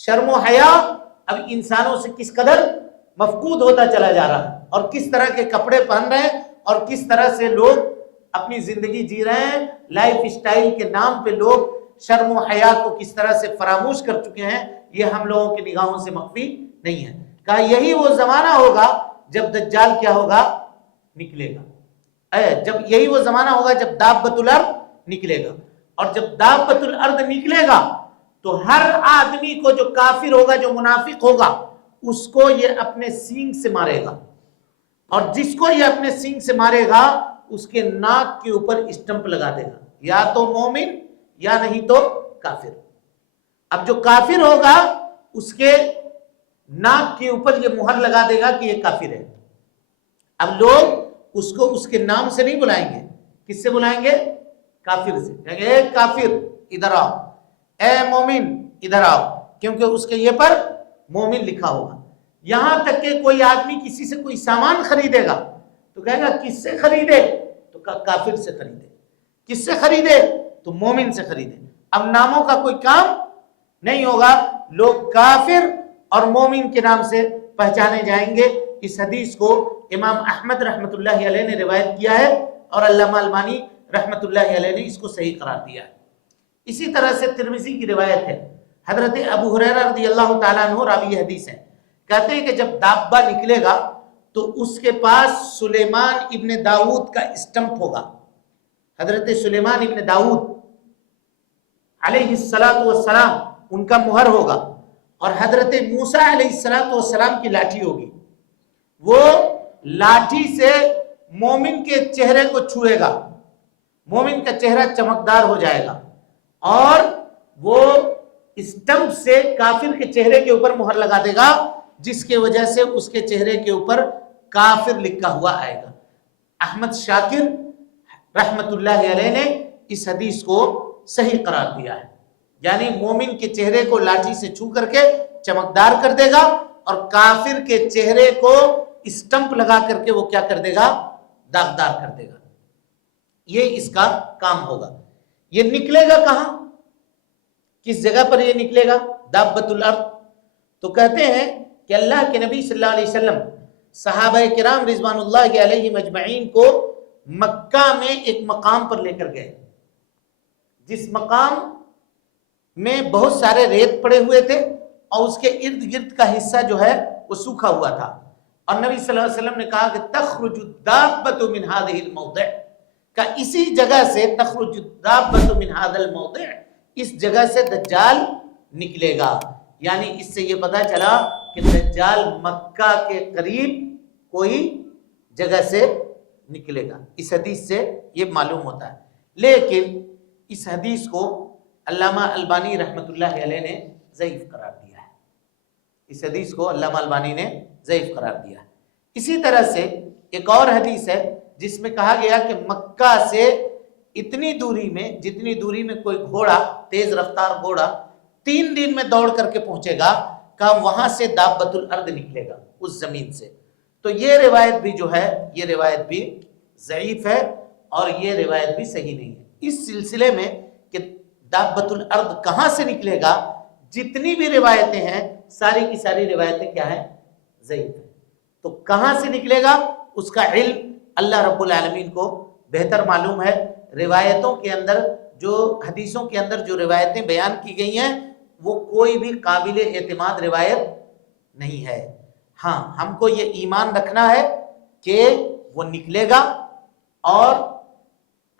شرم و حیا اب انسانوں سے کس قدر مفقود ہوتا چلا جا رہا ہے، اور کس طرح کے کپڑے پہن رہے ہیں، اور کس طرح سے لوگ اپنی زندگی جی رہے ہیں۔ لائف اسٹائل کے نام پہ لوگ شرم و حیا کو کس طرح سے فراموش کر چکے ہیں، یہ ہم لوگوں کی نگاہوں سے مخفی نہیں ہے۔ کہا یہی وہ زمانہ ہوگا جب دجال کیا ہوگا؟ نکلے گا۔ جب یہی وہ زمانہ ہوگا جب دابۃ الارض نکلے گا، اور جب دابۃ الارض نکلے گا تو ہر آدمی کو جو کافر ہوگا، جو منافق ہوگا، اس کو یہ اپنے سینگ سے مارے گا، اور جس کو یہ اپنے سینگ سے مارے گا اس کے ناک کے اوپر اسٹمپ لگا دے گا، یا تو مومن یا نہیں تو کافر۔ اب جو کافر ہوگا اس کے ناک کے اوپر یہ مہر لگا دے گا کہ یہ کافر ہے۔ اب لوگ اس کو اس کے نام سے نہیں بلائیں گے، کس سے بلائیں گے؟ کافر سے، کہیں گے اے کافر ادھر آؤ، اے مومن ادھر آؤ، کیونکہ اس کے یہ پر مومن لکھا ہوگا۔ یہاں تک کہ کوئی آدمی کسی سے کوئی سامان خریدے گا تو کہے گا کس سے خریدے؟ تو کافر سے خریدے۔ کس سے خریدے؟ تو مومن سے خریدے۔ اب ناموں کا کوئی کام نہیں ہوگا، لوگ کافر اور مومن کے نام سے پہچانے جائیں گے۔ اس حدیث کو امام احمد رحمت اللہ علیہ نے روایت کیا ہے، اور علامہ البانی رحمت اللہ علیہ نے اس کو صحیح قرار دیا ہے۔ اسی طرح سے ترمذی کی روایت ہے، حضرت ابو ہریرہ رضی اللہ تعالیٰ عنہ راوی حدیث ہے، کہتے ہیں کہ جب دابہ نکلے گا تو اس کے پاس سلیمان ابن داؤد کا اسٹمپ ہوگا۔ حضرت سلیمان ابن داؤد علیہ السلام ان کا مہر ہوگا، اور حضرت موسیٰ علیہ السلام کی لاٹھی ہوگی۔ وہ لاٹھی سے مومن کے چہرے کو چھوئے گا، مومن کا چہرہ چمکدار ہو جائے گا، اور وہ اسٹمپ سے کافر کے چہرے کے اوپر مہر لگا دے گا، جس کی وجہ سے اس کے چہرے کے اوپر کافر لکھا ہوا آئے گا۔ احمد شاکر رحمت اللہ علیہ نے اس حدیث کو صحیح قرار دیا ہے، یعنی مومن کے چہرے کو لاٹھی سے چھو کر کے چمکدار کر دے گا، اور کافر کے چہرے کو اسٹمپ لگا کر کے وہ کیا کر دے گا؟ داغدار کر دے گا۔ یہ اس کا کام ہوگا۔ یہ نکلے گا کہاں؟ کس جگہ پر یہ نکلے گا؟ دابۃ الارض۔ تو کہتے ہیں کہ اللہ کے نبی صلی اللہ علیہ وسلم صحابہ کرام رضوان اللہ علیہم اجمعین کو مکہ میں ایک مقام پر لے کر گئے، جس مقام میں بہت سارے ریت پڑے ہوئے تھے، اور اس کے ارد گرد کا حصہ جو ہے وہ سوکھا ہوا تھا، اور نبی صلی اللہ علیہ وسلم نے کہا کہ تخرج الدابۃ من هذه الموضع، کہ اسی جگہ سے تخرج الدابۃ من هذا الموضع، اس جگہ سے دجال نکلے گا۔ یعنی اس سے یہ پتا چلا کہ دجال مکہ کے قریب کوئی جگہ سے نکلے گا، اس حدیث سے یہ معلوم ہوتا ہے۔ لیکن اس حدیث کو علامہ البانی رحمت اللہ علیہ نے ضعیف قرار دیا ہے، اس حدیث کو علامہ البانی نے ضعیف قرار دیا ہے۔ اسی طرح سے ایک اور حدیث ہے جس میں کہا گیا کہ مکہ سے اتنی دوری میں، جتنی دوری میں کوئی گھوڑا، تیز رفتار گھوڑا 3 دن میں دوڑ کر کے پہنچے گا، کہ وہاں سے دابۃ الارض نکلے گا، اس زمین سے۔ تو یہ روایت بھی جو ہے، یہ روایت بھی ضعیف ہے، اور یہ روایت بھی صحیح نہیں ہے۔ اس سلسلے میں کہ دابۃ الارض کہاں سے نکلے گا، جتنی بھی روایتیں ہیں ساری کی ساری روایتیں کیا ہیں؟ ضعیف ہیں۔ تو کہاں سے نکلے گا اس کا علم اللہ رب العالمین کو بہتر معلوم ہے۔ روایتوں کے اندر جو حدیثوں کے اندر جو روایتیں بیان کی گئی ہیں وہ کوئی بھی قابل اعتماد روایت نہیں ہے۔ ہاں، ہم کو یہ ایمان رکھنا ہے کہ وہ نکلے گا، اور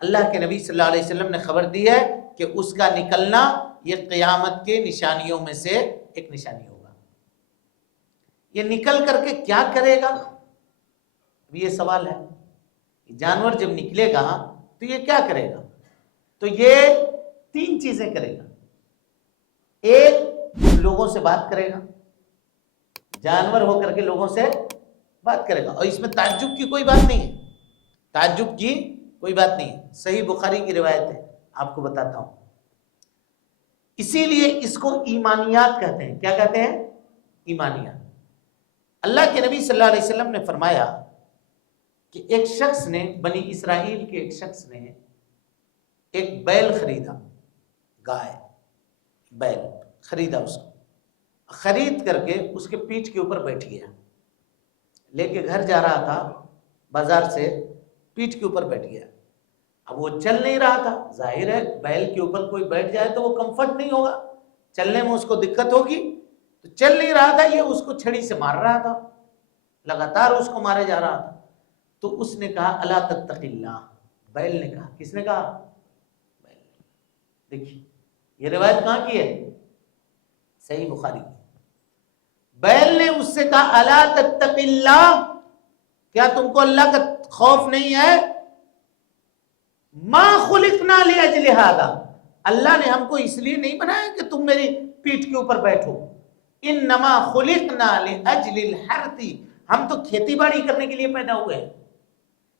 اللہ کے نبی صلی اللہ علیہ وسلم نے خبر دی ہے کہ اس کا نکلنا یہ قیامت کے نشانیوں میں سے ایک نشانی ہوگا۔ یہ نکل کر کے کیا کرے گا؟ یہ سوال ہے۔ جانور جب نکلے گا تو یہ کیا کرے گا؟ تو یہ 3 چیزیں کرے گا۔ ایک، لوگوں سے بات کرے گا، جانور ہو کر کے لوگوں سے بات کرے گا، اور اس میں تعجب کی کوئی بات نہیں ہے، تعجب کی کوئی بات نہیں ہے۔ صحیح بخاری کی روایت ہے، آپ کو بتاتا ہوں۔ اسی لیے اس کو ایمانیات کہتے ہیں. کیا کہتے ہیں؟ ایمانیات. اللہ کے نبی صلی اللہ علیہ وسلم نے فرمایا کہ ایک شخص نے، بنی اسرائیل کے ایک شخص نے ایک بیل خریدا، گائے، بیل خریدا، اس کو خرید کر کے اس کے پیٹھ کے اوپر بیٹھ گیا، لے کے گھر جا رہا تھا بازار سے، پیٹھ کے اوپر بیٹھ گیا. اب وہ چل نہیں رہا تھا، ظاہر ہے بیل کے اوپر کوئی بیٹھ جائے تو وہ کمفرٹ نہیں ہوگا، چلنے میں اس کو دقت ہوگی، تو چل نہیں رہا تھا. یہ اس کو چھڑی سے مار رہا تھا، لگاتار اس کو مارے جا رہا تھا. تو اس نے کہا الا تتق اللہ، بیل نے کہا. کس نے کہا؟ بیل. دیکھیے یہ روایت کہاں کی ہے؟ صحیح بخاری کی. بیل نے اس سے کہا الا تتق اللہ، کیا تم کو اللہ کا خوف نہیں ہے؟ ما خلقنا لاجل ھذا، اللہ نے ہم کو اس لیے نہیں بنایا کہ تم میری پیٹھ کے اوپر بیٹھو. انما خلقنا لاجل الحرث، ہم تو کھیتی باڑی کرنے کے لیے پیدا ہوئے ہیں.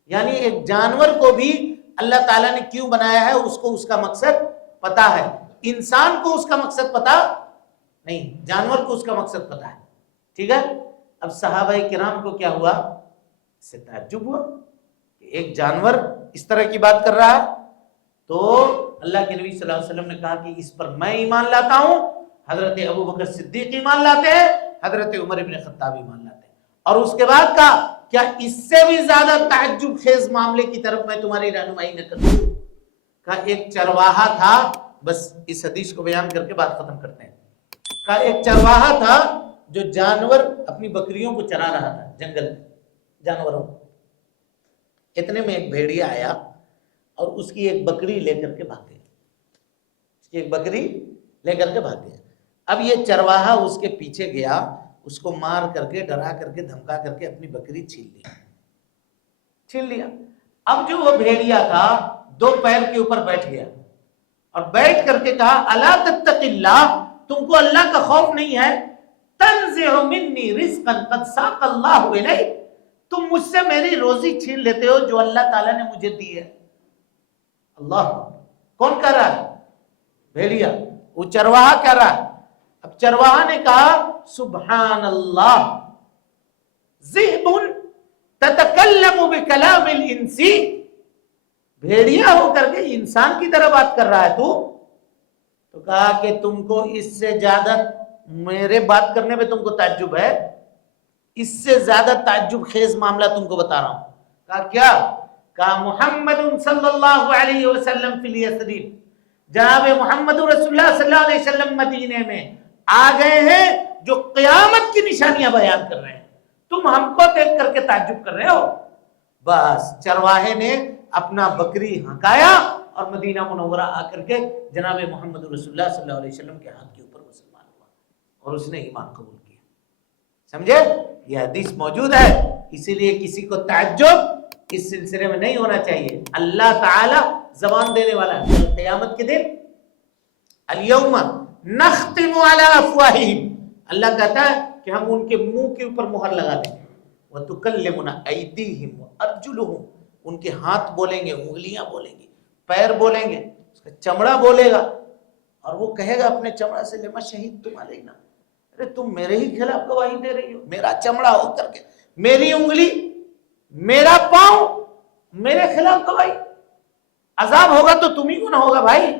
یعنی ایک جانور کو بھی اللہ تعالیٰ نے کیوں بنایا ہے اس کو اس کا مقصد پتا ہے. انسان کو اس کا مقصد پتا نہیں، جانور کو اس کا مقصد پتا ہے. ٹھیک ہے. اب صحابہ کرام کو کیا ہوا؟ اس سے تعجب ہوا کہ ایک جانور اس طرح کی بات کر رہا ہے. تو اللہ کے نبی صلی اللہ علیہ وسلم نے کہا کہ اس پر میں ایمان لاتا ہوں، حضرت ابوبکر صدیق ایمان لاتے ہیں، حضرت عمر ابن خطاب ایمان لاتے ہیں. اور اس کے بعد کہا کیا اس سے بھی زیادہ تعجب خیز معاملے کی طرف میں تمہاری رہنمائی نہ کروں؟ کہا ایک چرواہا تھا، بس اس حدیث کو بیان کر کے بات ختم کرتے ہیں. کہا ایک چرواہا تھا جو جانور اپنی بکریوں کو چرا رہا تھا جنگل میں، جانوروں. اتنے میں ایک بھیڑیا آیا اور اس کی ایک بکری لے کر کے بھاگ گیا. اس کی ایک بکری لے کر کے بھاگ گیا. اب یہ چرواہا اس کے پیچھے گیا، اس کو مار کر کے، ڈرا کر کے، دھمکا کر کے اپنی بکری چھین لیا. اب جو وہ بھیڑیا تھا دو پیر کے اوپر بیٹھ گیا اور بیٹھ کر کے کہا الا تتق اللہ، تم کو اللہ کا خوف نہیں ہے؟ تنزع منی رزقا قد ساق اللہ الی، تم مجھ سے میری روزی چھین لیتے ہو جو اللہ تعالیٰ نے مجھے دی ہے. اللہ، کون کہہ رہا ہے؟ بھیڑیا. وہ چرواہا کہہ رہا ہے. اب چرواہا نے کہا سبحان اللہ، ذئب تتکلم بکلام الانس، بھیڑیا ہو کر کے انسان کی طرح بات کر رہا ہے تو کہا کہ تم کو اس سے زیادہ میرے بات کرنے میں تم کو تعجب ہے؟ اس سے زیادہ تعجب خیز معاملہ تم کو بتا رہا ہوں. کہا کیا؟ کہا محمد صلی اللہ علیہ وسلم فی الیثرب، جناب محمد رسول اللہ صلی اللہ علیہ وسلم مدینے میں آ گئے ہیں جو قیامت کی نشانیاں بیان کر رہے ہیں، تم ہم کو دیکھ کر کے تعجب کر رہے ہو. بس چرواہے نے اپنا بکری ہنکایا اور مدینہ منورہ آ کر کے جناب محمد رسول اللہ صلی اللہ علیہ وسلم کے ہاتھ کے اوپر مسلمان ہوا اور اس نے ایمان قبول کیا. سمجھے؟ یہ حدیث موجود ہے. اسی لیے کسی کو تعجب اس سلسلے میں نہیں ہونا چاہیے. اللہ تعالی زبان دینے والا ہے. قیامت کے دن الیوم نختم علی افواہہم، اللہ کہتا ہے کہ ہم ان کے منہ کے اوپر مہر لگا دیں گے. وتکلمنا ایدیہم وارجلہم، ان کے ہاتھ بولیں گے، انگلیاں بولیں گی، پیر بولیں گے، اس کا چمڑا بولے گا اور وہ کہے گا اپنے چمڑا سے لما شہدتم علینا، ارے تم میرے ہی خلاف گواہی دے رہی ہو. میرا چمڑا ہو کر کے، میری انگلی، میرا پاؤں میرے خلاف گواہی. عذاب ہوگا تو تم ہی کو نہ ہوگا بھائی،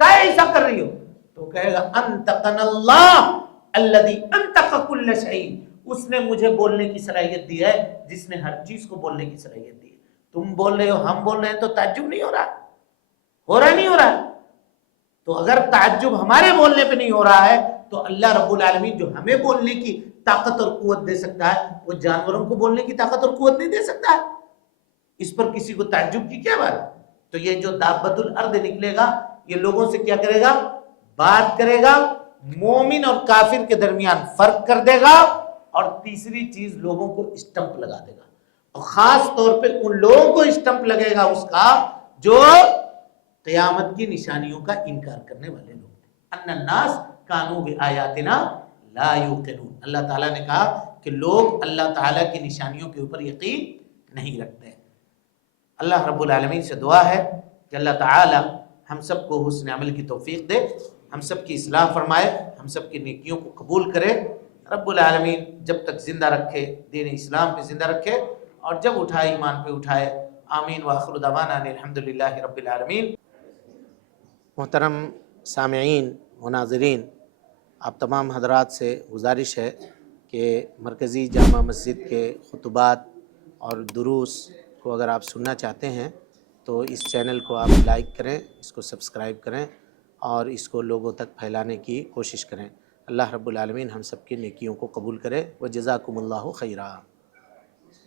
کیا ایسا کر رہی ہو؟ تو کہے گا انطقنا اللہ الذی انطق کل شیء، اس نے مجھے بولنے کی صلاحیت دی ہے جس نے ہر چیز کو بولنے کی صلاحیت دی ہے. تم بول رہے ہو، ہم بول رہے ہیں تو تعجب نہیں ہو رہا؟ ہو رہا نہیں ہو رہا؟ تو اگر تعجب ہمارے بولنے پہ نہیں ہو رہا ہے تو اللہ رب العالمین جو ہمیں بولنے کی طاقت اور قوت دے سکتا ہے وہ جانوروں کو بولنے کی طاقت اور قوت نہیں دے سکتا ہے؟ اس پر کسی کو تعجب کی کیا بات؟ تو یہ جو دابۃ الارض نکلے گا یہ لوگوں سے کیا کرے گا؟ بات کرے گا، مومن اور کافر کے درمیان فرق کر دے گا، اور تیسری چیز لوگوں کو اسٹمپ لگا دے گا. اور خاص طور پہ ان لوگوں کو اسٹمپ لگے گا اس کا جو قیامت کی نشانیوں کا انکار کرنے والے لوگ ہیں. ان الناس کانوا بآیاتنا لا یوقنون، اللہ تعالیٰ نے کہا کہ لوگ اللہ تعالیٰ کی نشانیوں کے اوپر یقین نہیں رکھتے. اللہ رب العالمین سے دعا ہے کہ اللہ تعالیٰ ہم سب کو حسن عمل کی توفیق دے. ہم سب کی اصلاح فرمائے، ہم سب کی نیکیوں کو قبول کرے رب العالمین، جب تک زندہ رکھے دین اسلام پہ زندہ رکھے، اور جب اٹھائے ایمان پہ اٹھائے۔ آمین وآخر دعوانا الحمدللہ رب العالمین۔ محترم سامعین و ناظرین، آپ تمام حضرات سے گزارش ہے کہ مرکزی جامع مسجد کے خطبات اور دروس کو اگر آپ سننا چاہتے ہیں تو اس چینل کو آپ لائک کریں، اس کو سبسکرائب کریں اور اس کو لوگوں تک پھیلانے کی کوشش کریں۔ اللہ رب العالمین ہم سب کی نیکیوں کو قبول کرے۔ وجزاکم اللہ خیرا۔